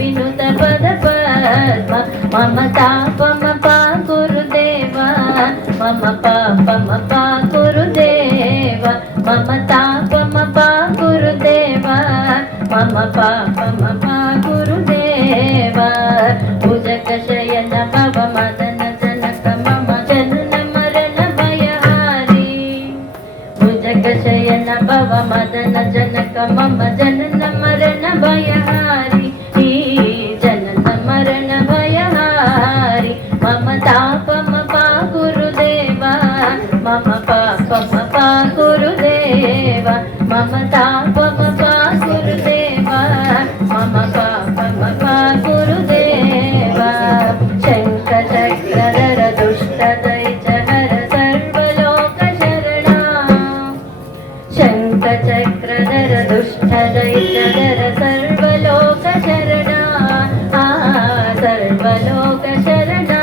विनुत पद पद्म मम तापम पा गुरुदेवा मम पापम पा गुरुदेवा मम तापम पा गुरुदेवा मम पापम पा गुरुदेवा भुजग शयन भव मदन जनक मम जनन मरण भयहारी भुजग शयन भव मदन जनक मम जनन मरण भयहारी जनन मरण भयहारी मम तापम पा गुरुदेवा मम पापम पा गुरुदेवा मम तापम पा गुरुदेवा मम पापम पा गुरुदेवा शंख चक्रधर दुष्ट दैत्य हर सर्वलोक शरणा शंख चक्रधर दुष्ट दैत्य हर सर्वलोक शरणा सर्वलोक शरणा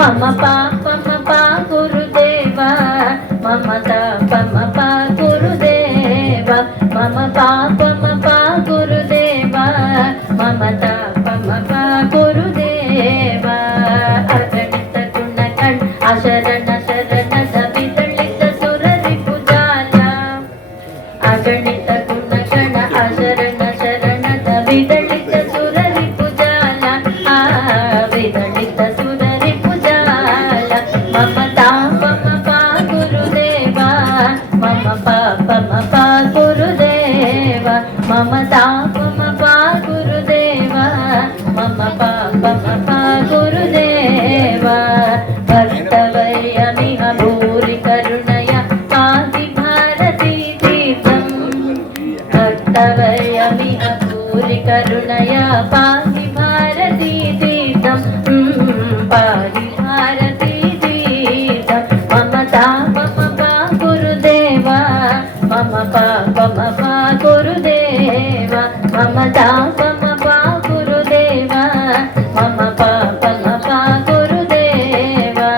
मम पापम पा गुरुदेवा मम तापम पा गुरुदेवा मम पापम पा गुरुदेवा मम तापम पा गुरुदेवा अगणित गुणगण अशरण शरण विदलित सुररिपुजाल अगणित गुणगण अशरण शरण विदलित सुररिपुजाल विदलित सुररिपुजाल मम तापम पा गुरुदेवा मम पापम पा गुरुदेवा मम तापम पा गुरुदेवा मम पापम पा गुरुदेवा कर्तव्यमिह भूरि करुणया पाहि भारती तीर्थं कर्तव्यमिह भूरि करुणया पाहि भारती तीर्थं पाहि भारती तीर्थं मम तापम पा गुरुदेवा मम पापम पा गुरुदेवा मम तापम पा गुरुदेवा मम पापम पा गुरुदेवा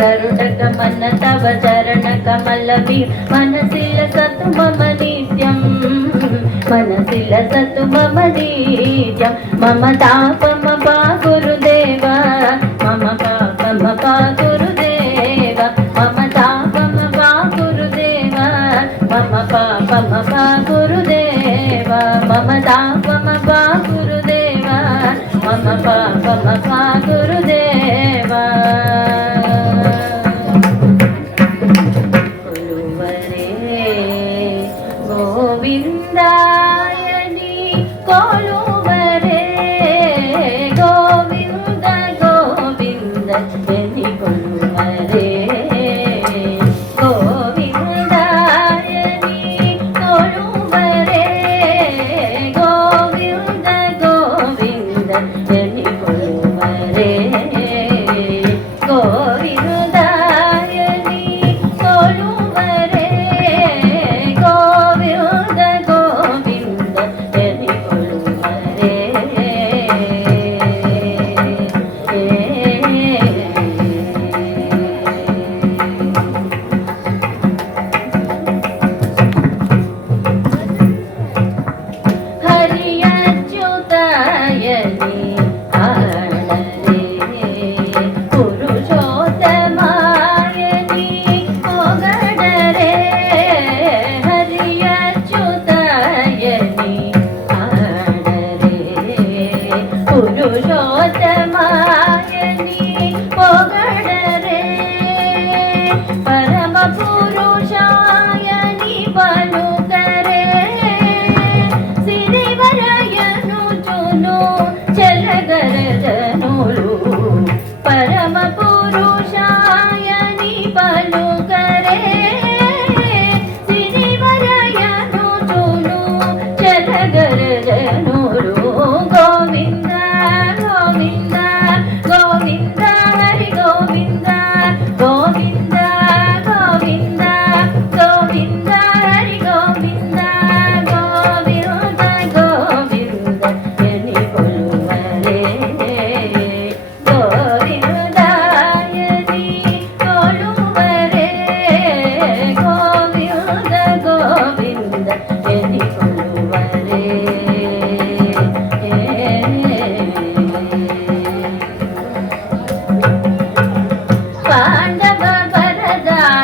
गरुडगमन तव चरण कमलमि मनसि लसतु मम नित्यं मनसि लसतु मम नित्यं मम तापम पा गुरुदेवा मम पापम पा गुरुदेवा मम तापम पा गुरुदेवा मम पापम पा गुरुदेवा मम तापम पा गुरुदेवा मम पापम पा गुरुदेवा गुरुवरे गोविंदायनि कोलुवरे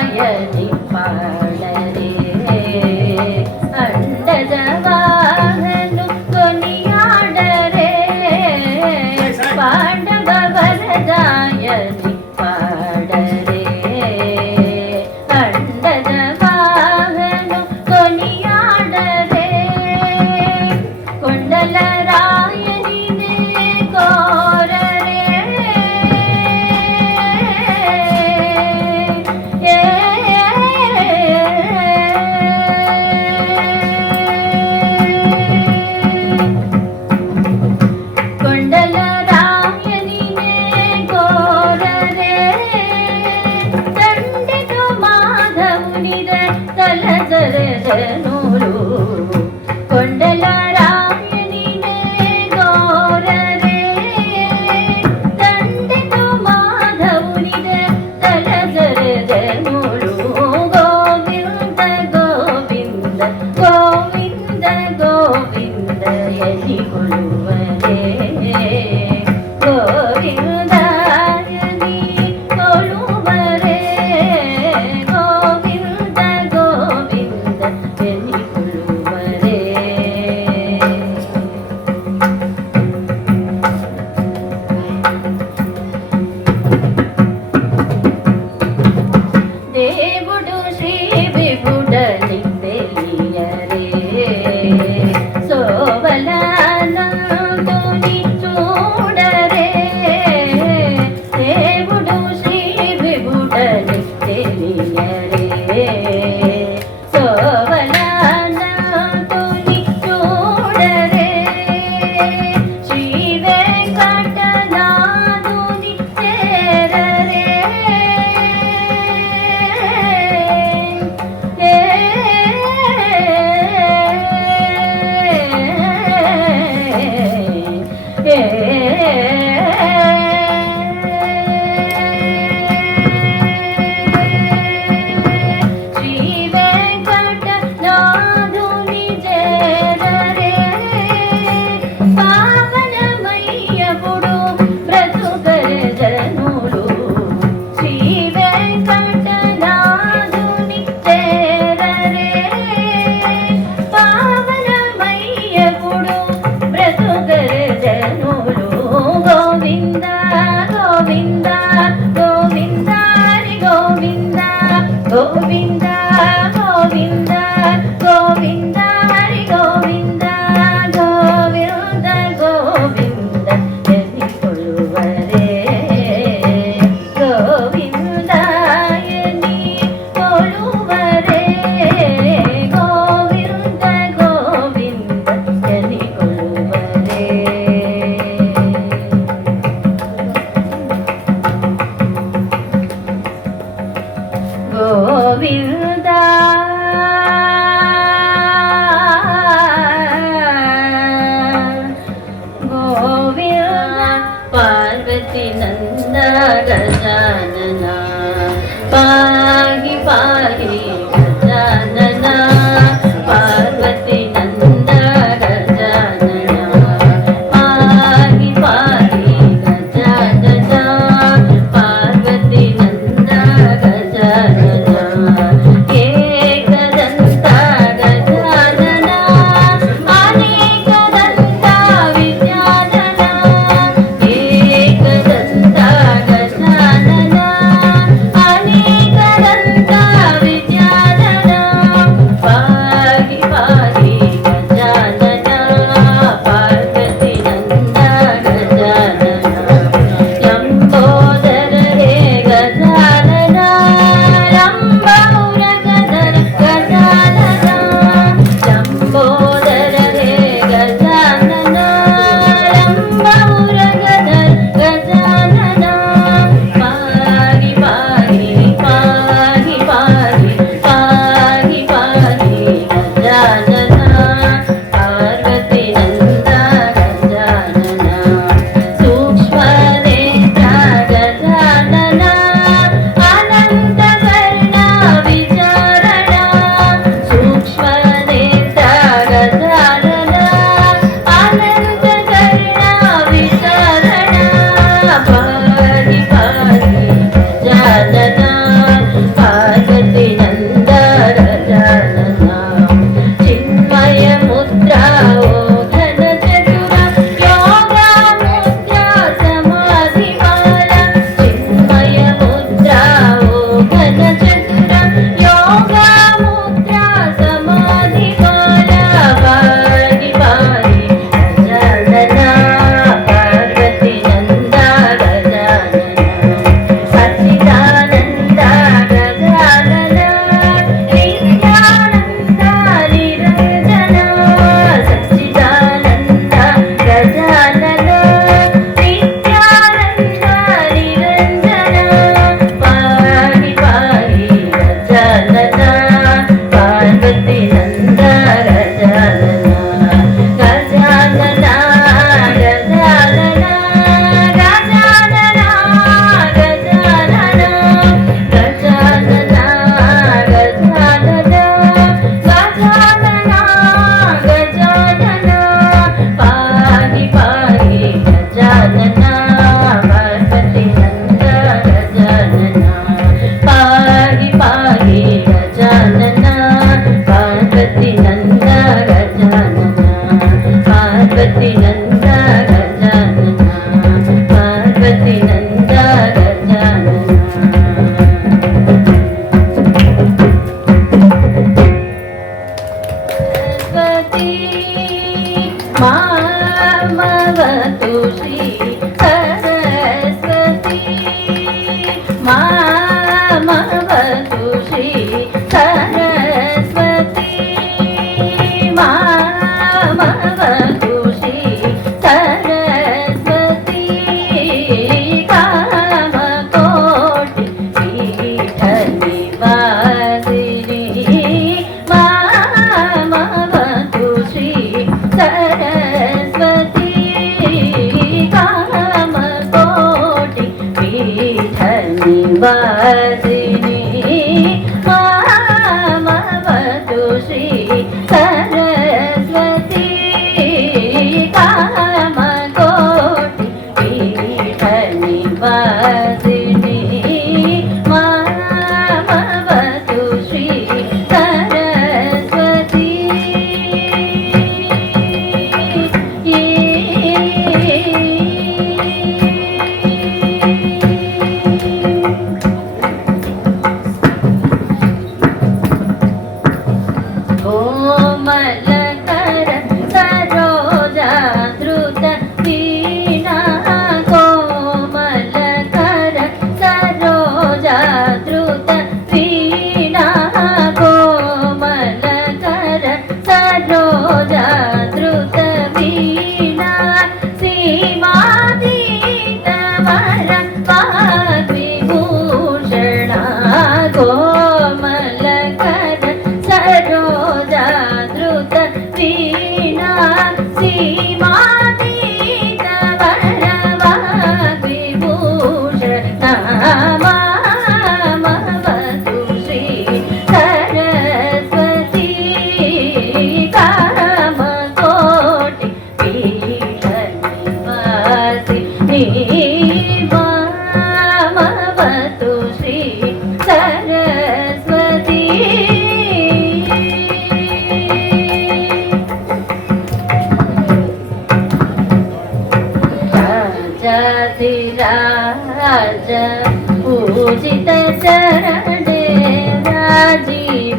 ಅಂಡಜವಾಹನಿ ಪಾಡರೆ ಅಂಡಜವಾಹನು ಕೊನಿಯಾಡರೆ ಪಾಂಡವ ವರದಾಯನಿ ಪಾಡರೆ ಅಂಡಜವಾಹನು ಕೊನಿಯಾಡರೆ ಕೊಂಡಲರಾಯನಿನೇ ಕೋರರೆ ಕೊಂಡಲರಾಯನಿನೇ ಕೋರರೆ ದಂಡಿತು ಮಾಧವುನಿದ ತಲಜರದನೂರು ಕೊಂಡಲರಾಯನಿನೇ ಕೋರರೆ ದಂಡಿತು ಮಾಧವುನಿದ ತಲಜರದನೂರು ಗೋವಿಂದ ಗೋವಿಂದ ಗೋವಿಂದ ಗೋವಿಂದ ಎನಿಕೊಳ್ಳುವರೆ ಗೋವಿಂದಾಯನಿ ಕೊಳುವರೆ ಗೋವಿಂದ ಗೋವಿಂದ ಎನಿಕೊಳ್ಳುವರೆ దేవుడు శ్రీ విభుడని తెలియరే సోబలానందుని చూడరే దేవుడు శ్రీ విభుడని తెలియరే సోబలానందుని చూడరే శ్రీ వెంకటనాథుని చేరరే శ్రీ వెంకటనాథుని చేరరే పావనమయ్యపుడు బ్రతుకరే జనులు శ్రీ వెంకటనాథుని చేరరే పావనమయ్యపుడు బ్రతుకరే జనులు గోవింద గోవింద గోవింద హరి గోవింద గోవింద గోవింద గోవింద హరి గోవింద గోవింద గోవింద ఎనికొలువరే గోవిందాయని కొలువరే గోవింద గోవింద ఎనికొలువరే గోవింద గోవింద పార్వతి నంద గజానన పాహి పాహి గజానన పార్వతి నంద గజానన పాహి పాహి గజానన పార్వతి నంద గజానన कोमलकर सरोजा द्रुत वीणा सीमातीत वरवाग्विभूषण नामामवतु श्री सरस्वती कामकोटि पीठ निवासिनी मामवतु श्री सरस्वती राजाधिराज पूजित चरणे राजीवनयने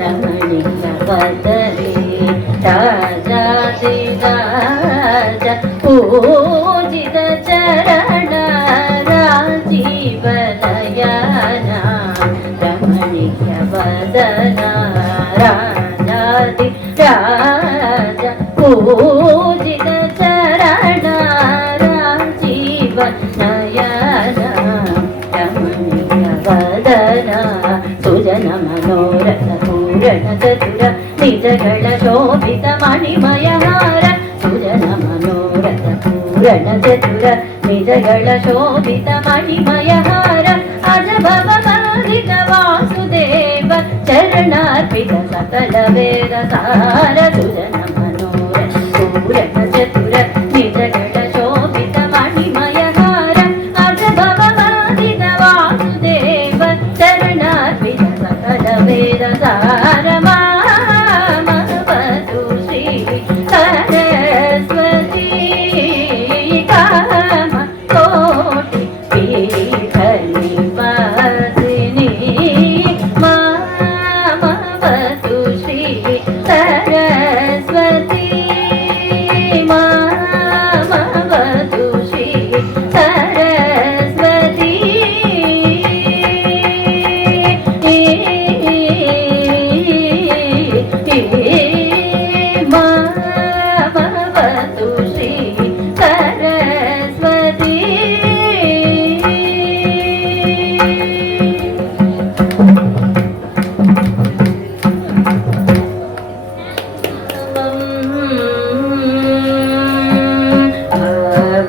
रमणीय वदने राजाधिराज पूजित चरण राजीवनयना रमणीय वदना राजाधिराज पूजित चरण राजीवनयना रमणीय वदना सुजन मनोरथ पूरण चतुर निजಗಳ ಶೋಭಿತ ಮಣಿಮಯ ಹಾರ ಸುಜನ ಮನೋರಥ ಪೂರಣ ಚತುರ ನಿಜಗಳ ಶೋಭಿತ ಮಣಿಮಯ ಹಾರ ಅಜಭವ ಮಾಧಿಕ ವಾಸುದೇವ ಚರಣಾರ್ಪಿತ ಸಕಲ ವೇದ ಸಾರ ಸುಜನ ಮನೋರಥ ಪೂರಣ ಚತುರ ನಿಜಗಳ ಶೋಭಿತ ಮಣಿಮಯ ಹಾರ ಅಜಭವ ಮಾಧಿಕ ವಾಸುದೇವ ಚರಣಾರ್ಪಿತ ಸಕಲ ವೇದ ಸಾರ ಮಾಮವತು ಶ್ರೀ सरस्वती कामकोटि पीठ निवासिनी मामवतु श्री सरस्वती मामवतु श्री सरस्वती मामवतु श्री सरस्वती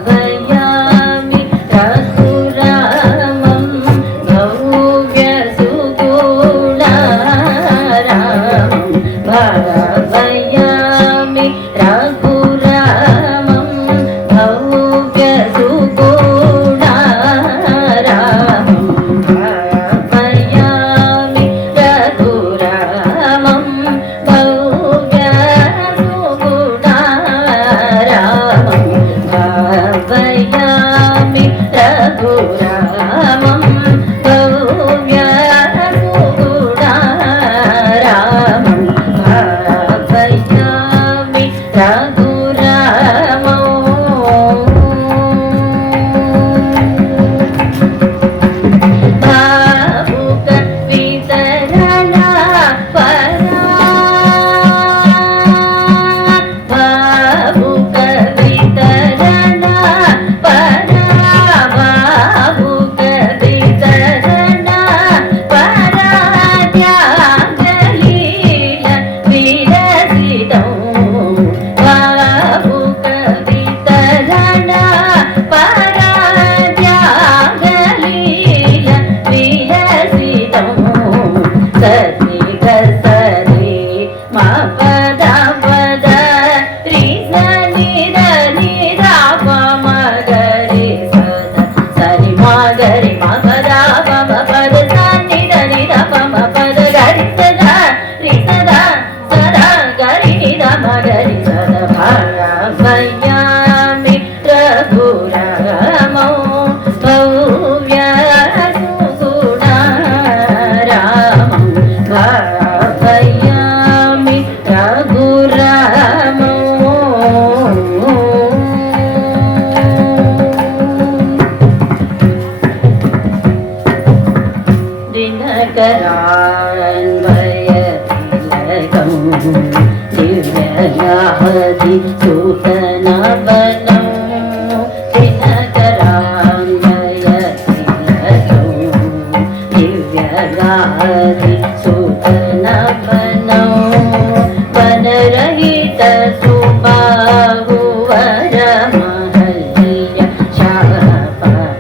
भावयामि रघुरामं भव्यसुगुणारामं भावयामि रघुरामं भव्यसुगुणारामं भावयामि रघुरामं भव्यसुगुणारामं भावयामि रघुरामं भव्यसुगुणारामं भावयामि रघुरामं भावुक वितरणा परा भावुक वितरणा परा भावुक वितरणा परा त्यागलील विरसितौ भावुक वितरणा परा त्यागलील विरसितौ सति गसरि मा पद पद रि सनि దని ద మ గరి సద సరి మ గరి మ పద పమ పద సని దని ద పమ పద గరి సద రి సద సద గరి ద మ గరి సద భావయామి రఘురామౌ భవ్యసుగుణారామం భావయామి రఘురామౌ दिनकरान्वयतिलकं दिव्ययाहति सूतनवनं दिनकरान्वयतिलकं आदि सुतन बनो वन रहित सुबाहु वर महल्य शापमोचनम्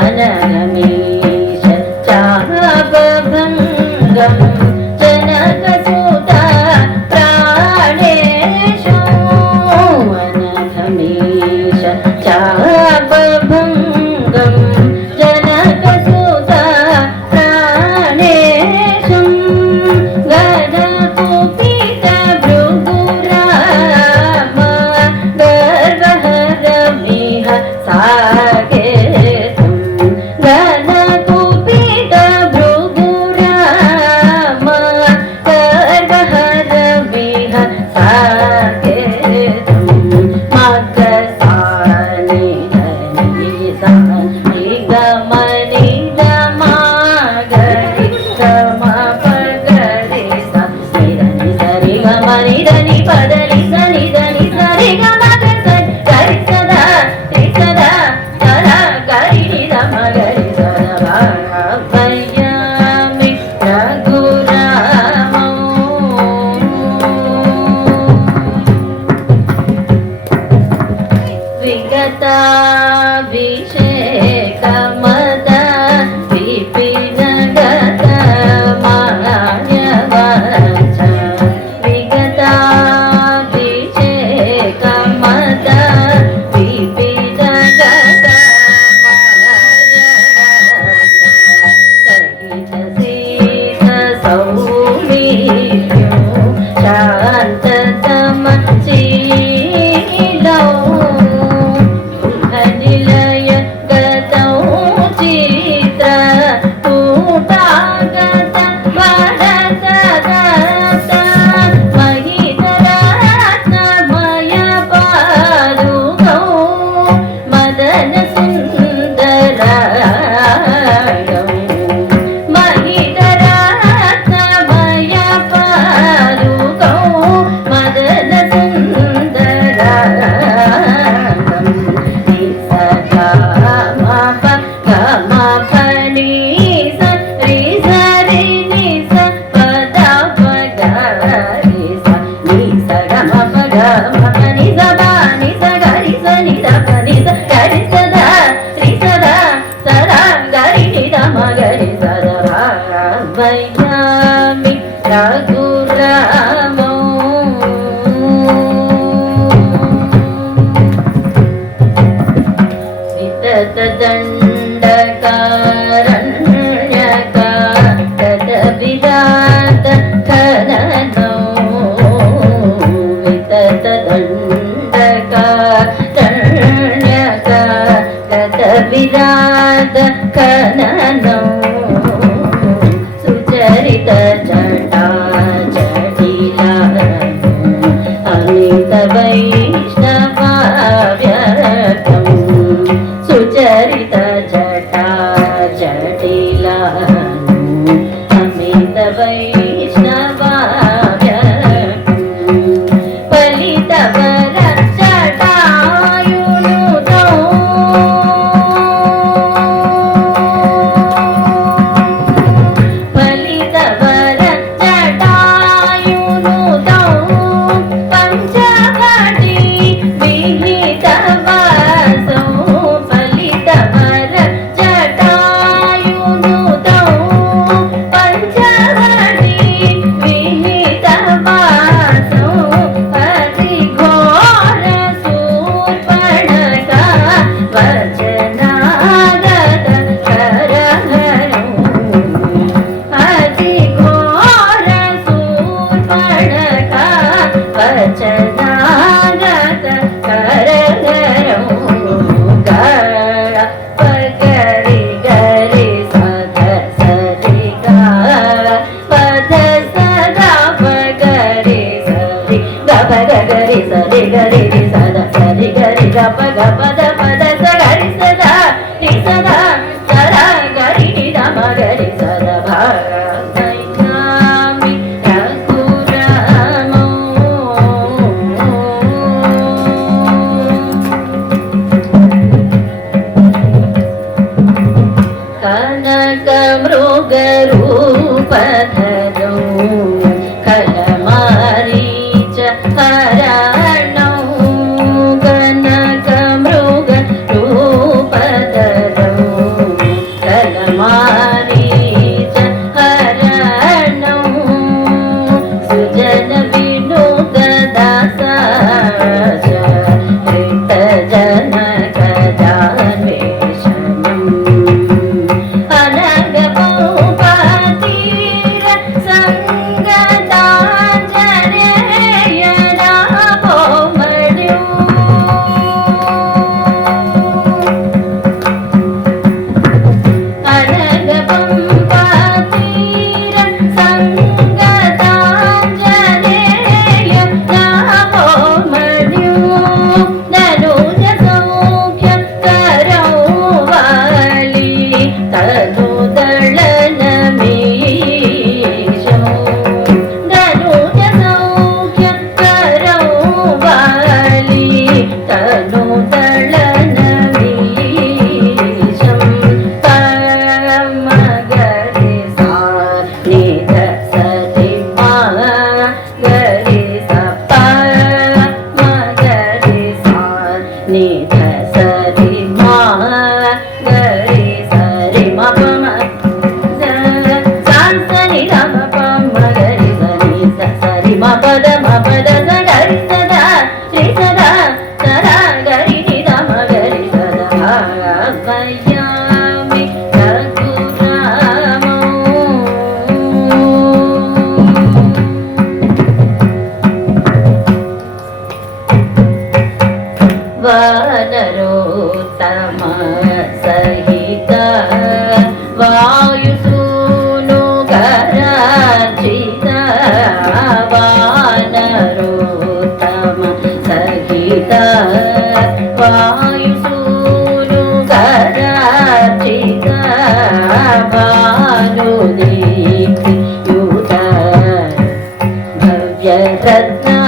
अनगमेश चापभङ्गम् जनकसुता प्राणेशो अनगमेश चापभङ्गम् जनकसुता प्राणेशम् गदकुपित भृगुराम गर्वहरमिह साकेतम् गदकुपित भृगुराम गर्वहरमिह साकेतम् मग्गसानि धनिसा निगमनि गमागरि गमपगरि सा निधनि सरि गमनि धनि पदरि सनि धनि सरि गमगरि गरि सदा रि सदा सदा गरि निधम गरि सदा भावयामि रघुरामौ विगताभिषेकमद विपिनगत मान्यवच विगताभिषेकमद विपिनगत मान्यवच सहित सीत सौमीर्यो शान्ततम शीलौ निलय गतौ चित्र कूटागत भरत दत्त महितरत्नमय पादुकौ मदन सुन्दरायौ महितरत्नमय पादुकौ मदन गरि सदा भावयामि रघुरामौ विततदण्डकारण्यका तदविदात खननौ विततदण्डकारण्यका तदविदात खननौ सुचरित जटा जटिला अमित वैष्णवाव्यक्तं सुचरित जटा जटिला अमित वैष्णवाव्यक्तं फलितवर जटायुनुतौ फलितवर जटायुनुतौ पञ्चघटी विहितवासौ फलितवर जटायुनुतौ पञ्चघटी विहितवासौ अतिघोर शूर्पणखा वचनागत करहरौ अतिघोर शूर्पणखा वचनागत करहरौ गळ पगरि गरि सद सरि गा पद सदा पगरि सरि गप गरि सरि गरि सदा सरि गरि गप गपद पद सगरि सदा रि सदा सदा गरि निधम गरि सदा भावयामि रघुरामौ मृगरूपधरौ खलमारीच हरणौ कनकमृगरूपधरौ खलमारीच हरणौ सुजन विनुतदास वानरोत्तम सहित वायुसूनुगरार्चित वानरोत्तम सहित वायुसूनुगरार्चित भानुदीप्तियुत भव्यरत्नाम्बु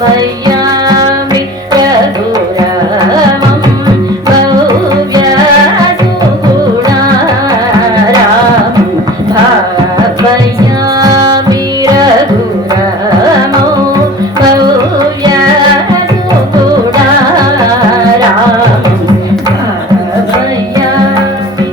भावयामि रघुरामं भव्यसुगुणारामं भावयामि रघुरामं भव्यसुगुणारामं भावयामि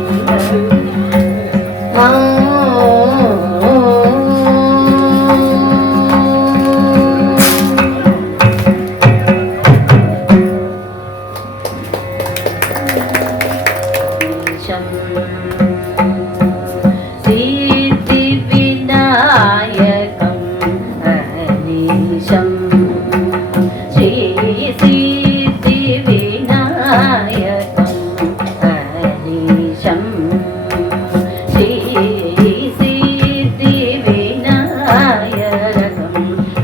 सिद्धिविनायकं अनीशं श्री सिद्धिविनायकं अनीशं श्री सिद्धिविनायकं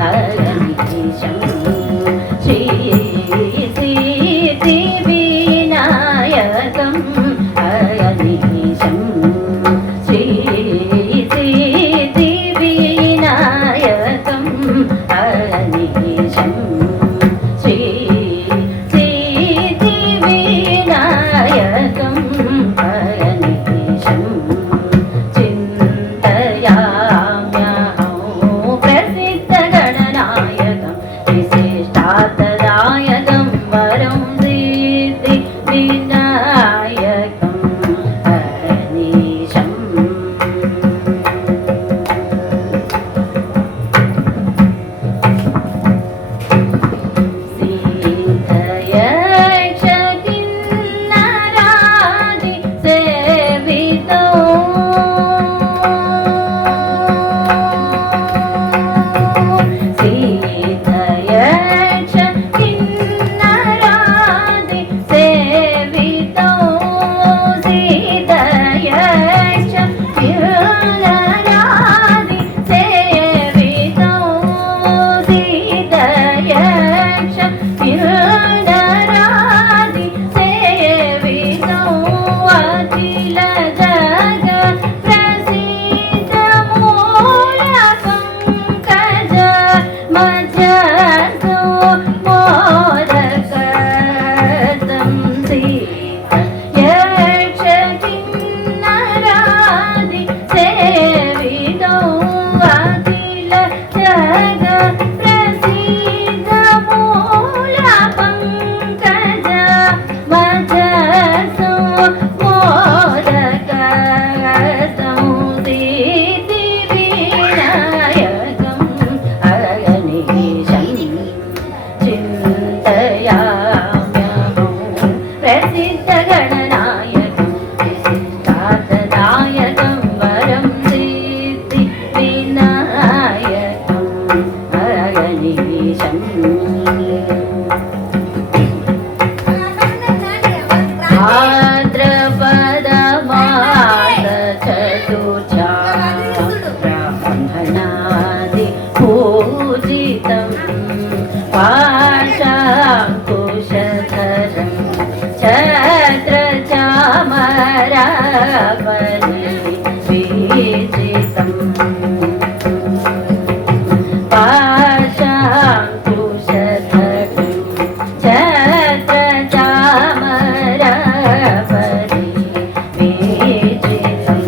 अनीशं श्री सिद्धिविनायकं अनीशं श्री सिद्धिविनायकं अनीशं श्री सिद्धिविनायकं अनीशं चिन्तयाम्यहं प्रसिद्धगणनायकं विशिष्टार्थदायकं वरं सिद्धिविनायकं अनीशं सिद्धयक्षकिन्नरादि सेवितो सिद्धयक्षकिन्नरादि सेवितो सिद्धयक्षकिन्नरादि सेवितो सिद्धयक्षकिन्नरादि सेवितो अखिल जग प्रसिद्ध मूलपङ्कज मध्यसो मोदकतं सिद्धयक्षकिन्नरादि सेवितो अखिल जग प्रसिद्ध मूलपङ्कज मध्यसो मोदकतं सिद्धिविनायकं अनीशं चिन्तयाम्यहं प्रसिद्धगणनायकं विशिष्टार्थदायकं वरं सिद्धिविनायकं अनीशं भाद्रपदमास चतुर्थ्यां ब्राह्मणादि पूजितं पाशाङ्कुशधरं छत्रचामरावलिविजितं पाशाङ्कुशधरं छत्रचामरावलिविजितं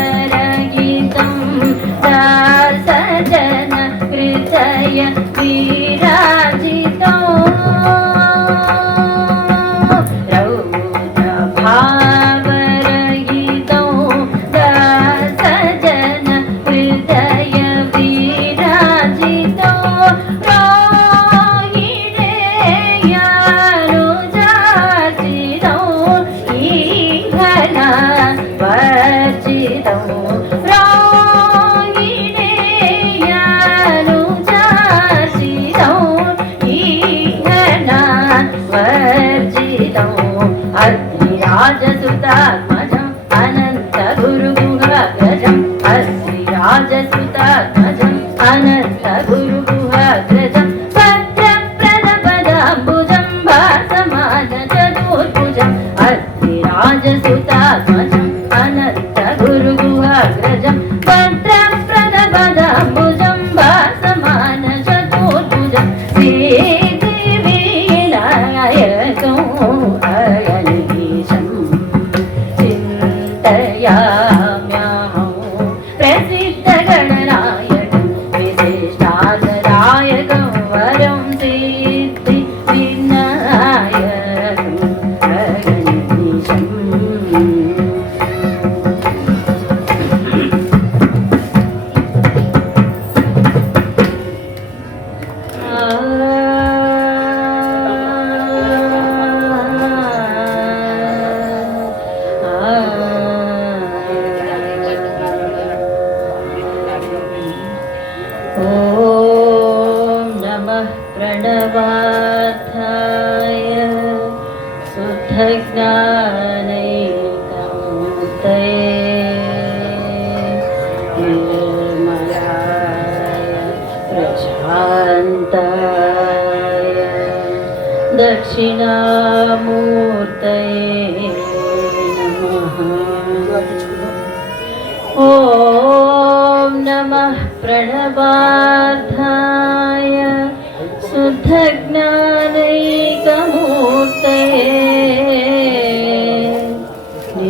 रौद्रभावरहितं दासजन हृदय विराजितो रौद्रभावरहितो दासजन हृदय विराजितो रोहिणेयानुजाचितो ईघना वर्जितो रोहिणेयानुजाचितो ईघना वर्जितो अग्निराजसुतात्मजम् अनन्तगुरुगुहाग्रजम् अग्निराजसुतात्मजम् अनन्तगुरुगुहाग्रजम् भद्रप्रदपदाम्बुजं भासमानचतुर्भुजम् अग्निराजसुतात्मजम् अनन्तगुरुगुहाग्रजम् भद्रप्रदपदाम्बुजं भासमान प्रणवार्थाय शुद्धज्ञानैकमूर्तये निर्मलाय प्रशान्ताय दक्षिणामूर्तये नमः। ॐ नमः प्रणवार्थाय शुद्धज्ञानैकमूर्तये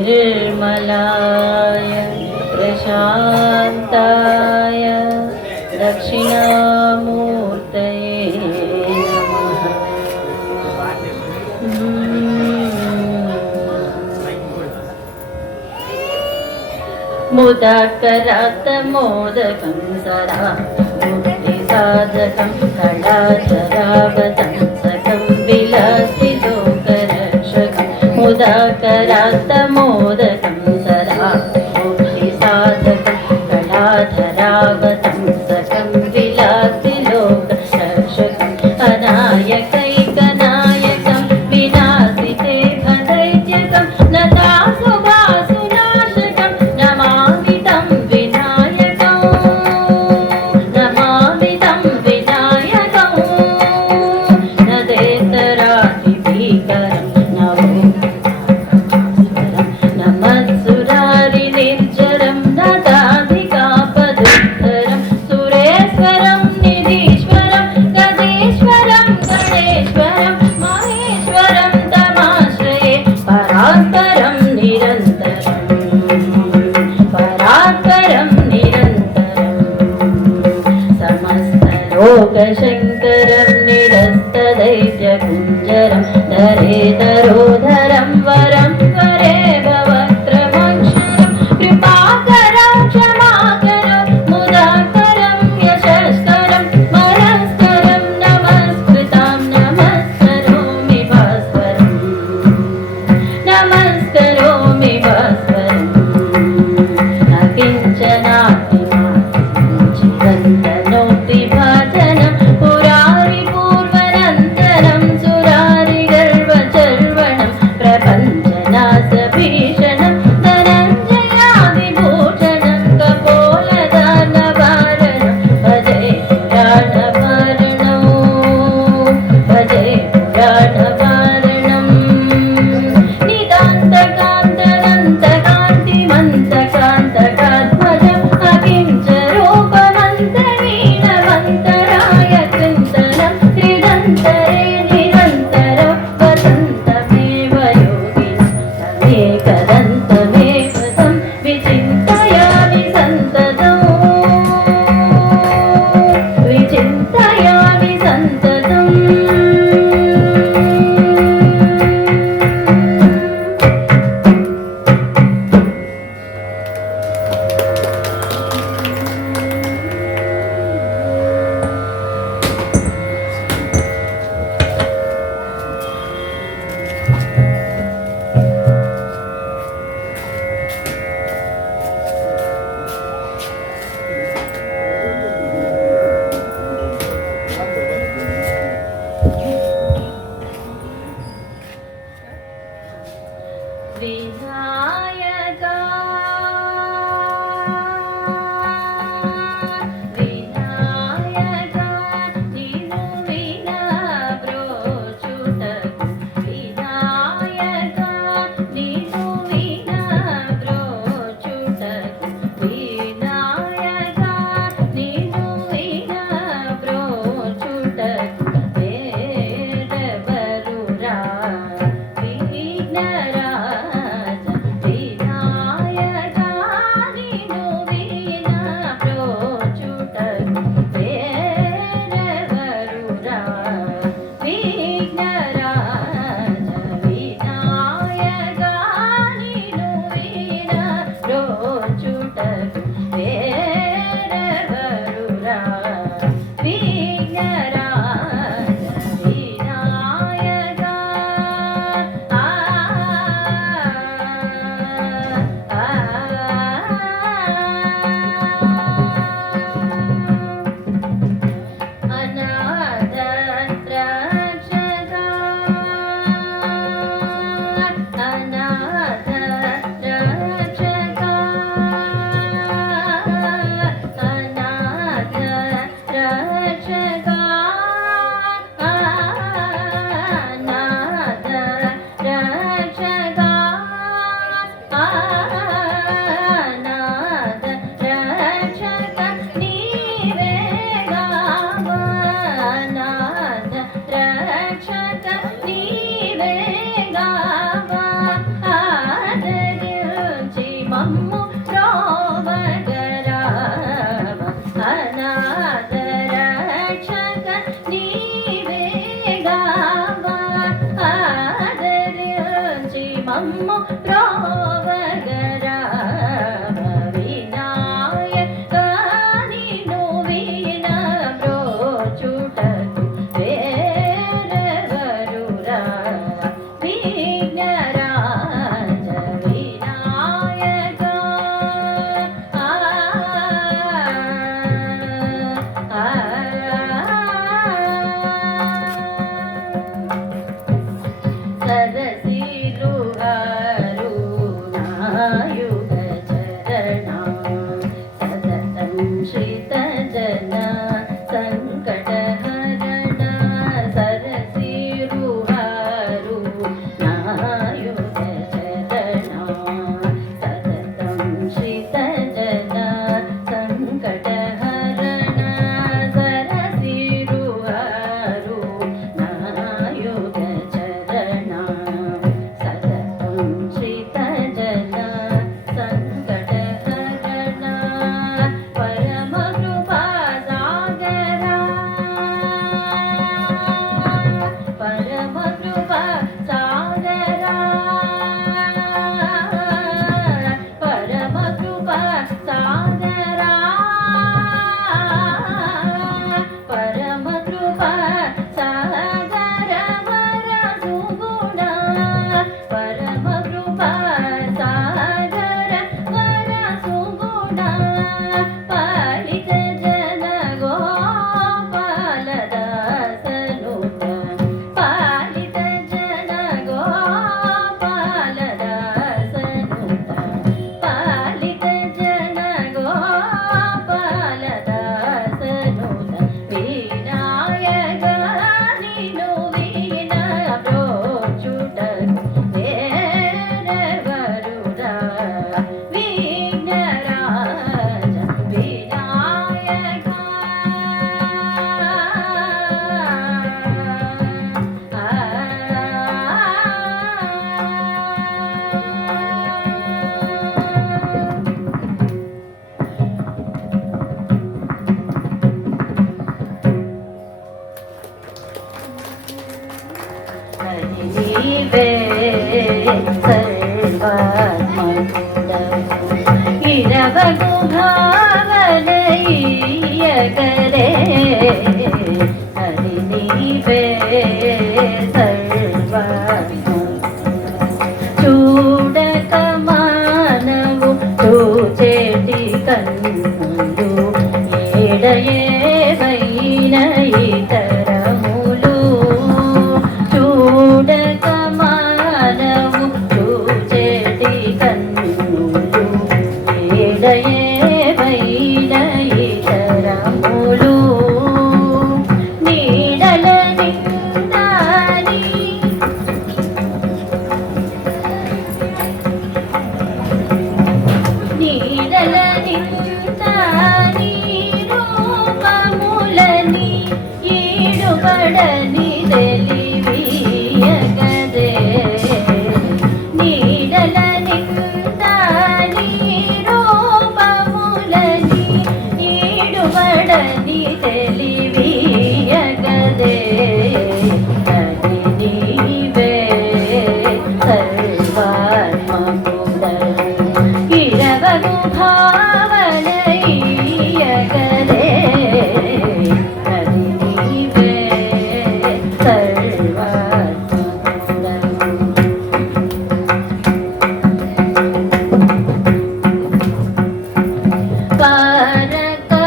निर्मलाय प्रशान्ताय दक्षिणामूर्तये नमः। मुदाकरात्तमोदकं सदा मुक्तिसाधकं कलाचरावतंसकं विलासिलोकरक्षकं मुदाकरात्तमोदकं सदा मुक्तिसाधकं कलाधरावतंसकं विलासिलोकरक्षकं अनायकैकनायकं विनाशिते भदैत्यकं नतासुभासुनाशकं नमामि तं विनायकं नमामि तं विनायकं नदेतरातिभीकरं नमत्सुरारिनिर्जरं नदाधिकापदुद्धरं सुरेश्वरं निधीश्वरं गदेश्वरं गणेश्वरं महेश्वरं तमाश्रये परात्परं निरन्तरं परात्परं निरन्तरं समस्तलोकशङ्करं निरस्तदैत्यकुञ्जरं धरेतरोधरं वरं वरेव वक्त्रमक्षरं कृपाकरं क्षमाकरं मुदाकरं यशस्करं मनस्करं नमस्कृतां नमस्करोमि भास्वरम् नमस्करोमि भास्वरम् न किञ्चनातिमाचिरन्तनोऽपि भाजनं पुरारिपूर्वनन्तरं सुरारिगर्वचर्वणं प्रपञ्चनाशभीषणं धनञ्जयादिभूषणं कपोलदानवारणं भजे पुराणवारणं भजे पुराणवारणं नितान्तकान्तरन्तकान्तिमन्तकान्तकात्मजम् अकिञ्चरूपमन्तहीनमन्तराय कृन्तनं हृदन्तरे निरन्तरं वसन्तमेव योगिनं तमेकदन्तमेव तं विचिन्तयामि सन्ततं మమ్ము ప్రోవగరావ వినాయక నిను విన ప్రోచుటకు వేరెవరురా విఘ్నరాజ వినాయక సదశీలు యుగ చరణ సతతం శ్రిత జన సంకట హరణ సరసిరుహారు నాయుగ చరణ సతతం శ్రిత జన సంకట హరణ సరసిరుహారు నాయుగ చరణ సతతం శ్రిత జన సంకట హరణ పరమ కృపా సాగరా పరమ కృపా సాగరా పరమ కృపా సాగరా పరమ కృపా సాగర వర సుగుణ పరమ కృపా సాగర వర సుగుణ పాలిత జన గోపాల దాసనుత పాలిత జన గోపాల దాసనుత పాలిత జన గోపాల దాసనుత వినాయక నిను విన ప్రోచుటకు వేరెవరురా విఘ్నరాజ వినాయక హరి నీవే సర్వాత్మకుడవు ఇరవగు భావనయ్యగరే హరి నీవే సర్వాత్మకుడవు చూడక మానవు చూచేటి కన్నులు ఏడయేవైన ఇతరములు చూడక మానవు చూచేటి కన్నులు ఏడయేవైన ఇతరములు నీడల నిండాని నీడల నిండాని రూపములని ఈడుపడని తెలివియగదే నీడల నిండాని రూపములని ఈడుపడని తెలివియగదే హరి నీవే సర్వాత్మకుడవు ఇరవగు భావనయ్యగరే హరి నీవే సర్వాత్మకుడవు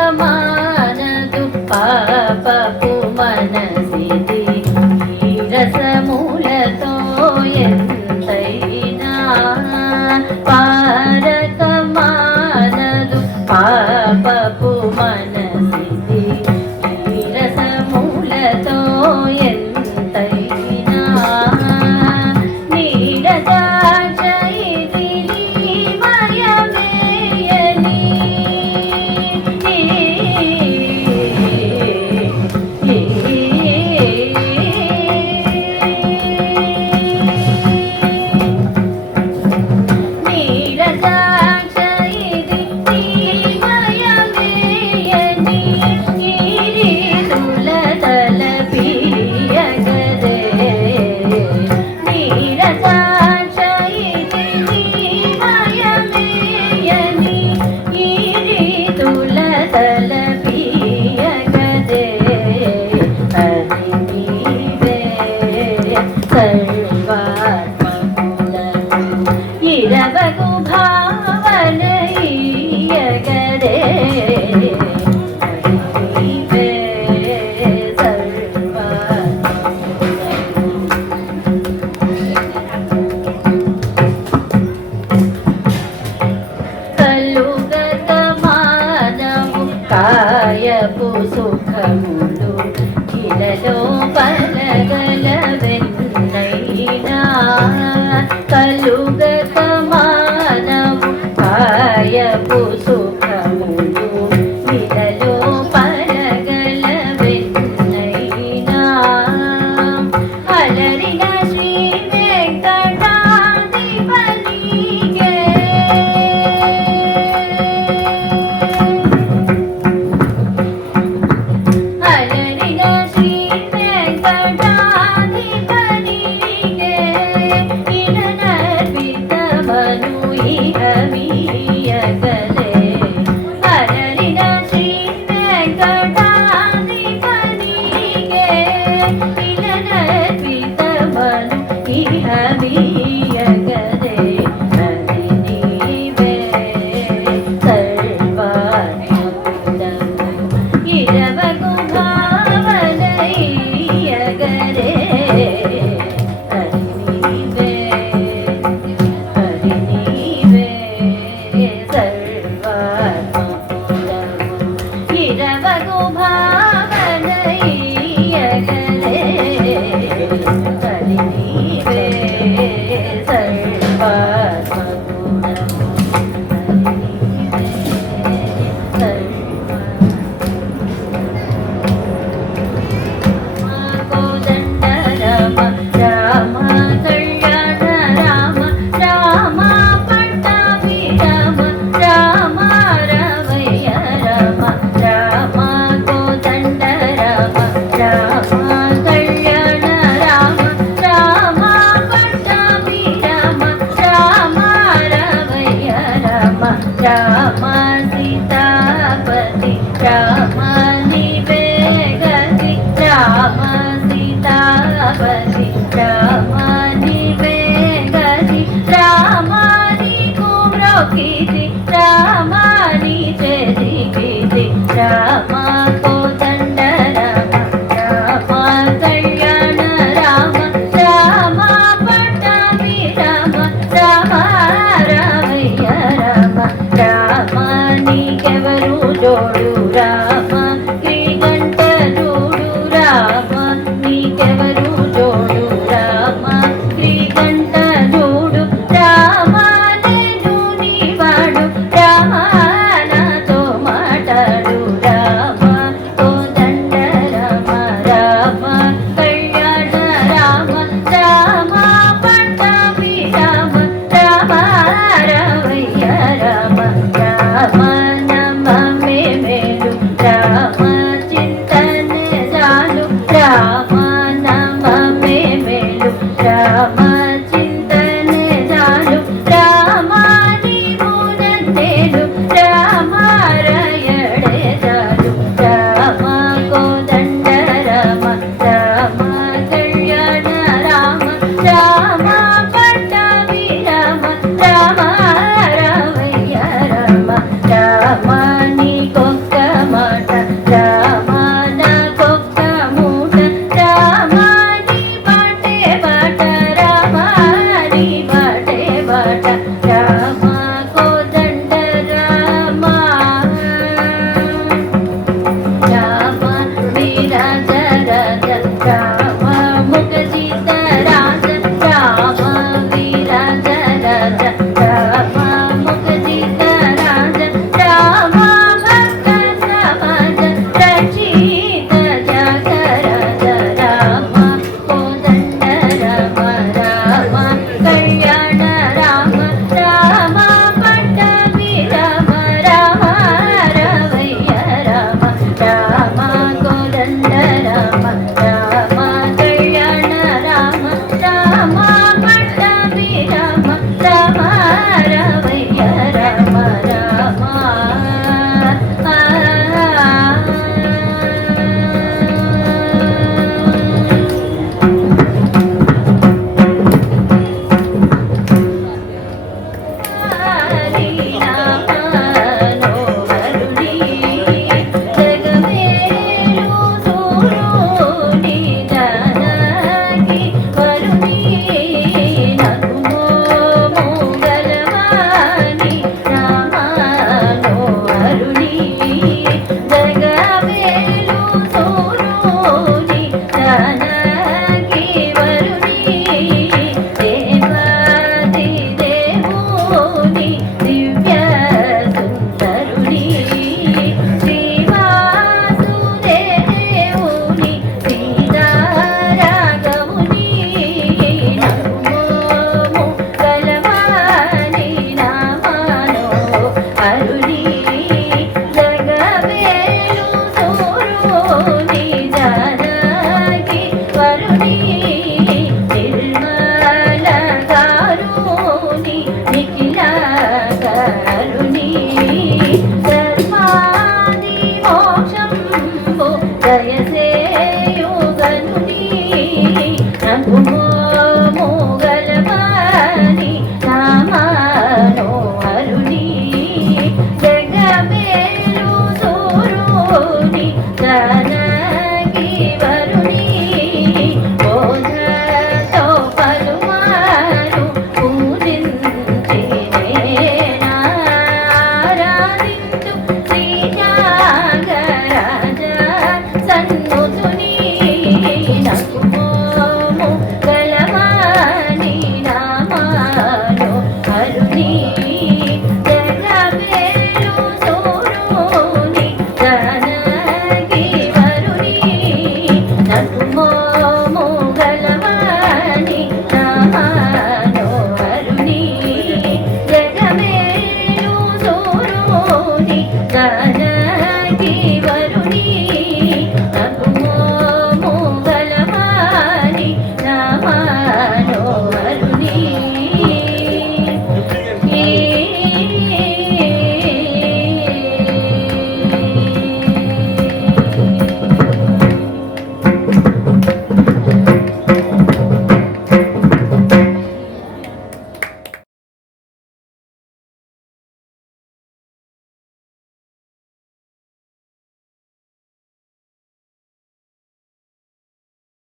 పారకమానదు పాపపు మనసిది ఈ రసములతో ఎంతైనా పారకమానదు పాపపు మనసిది ఈ రస రామ సీతాపతి రామ నీవే గతి రామ నీకు మ్రొక్కితి రామ నీ చేతికితి రామ కోదండ రామ రామ కళ్యాణ రామ రామ పట్టాభి రామ రామ రామయ్య రామ రామ నీకెవరు జోడు రామ శ్రీకంఠ జోడు రామ నీకెవరు జోడు రామ శ్రీకంఠ జోడు రామ నేను నీవాడు రామ నాతో మాట్లాడు రామ కోదండ రామ రామ కళ్యాణ రామ రామ పట్టాభి రామ రామ రామయ్య రామ రామ నమమే మేలు రామ చింతనే చాలు రామ నమమే మేలు రామ చింతనే చాలు రామ నీవు నన్నేలు రామ రాయడే చాలు రామ కోదండ రామ రామ కళ్యాణ రామ రామ పట్టాభి రామ రామ రామయ్య రామ రామ నీకొక్క మాట రామ నాకొక్క మూట రామ నీ బాటే బాట రామ నీ బాటే బాట రామ కోదండ రామ రామ వీరాజ రాజ రామ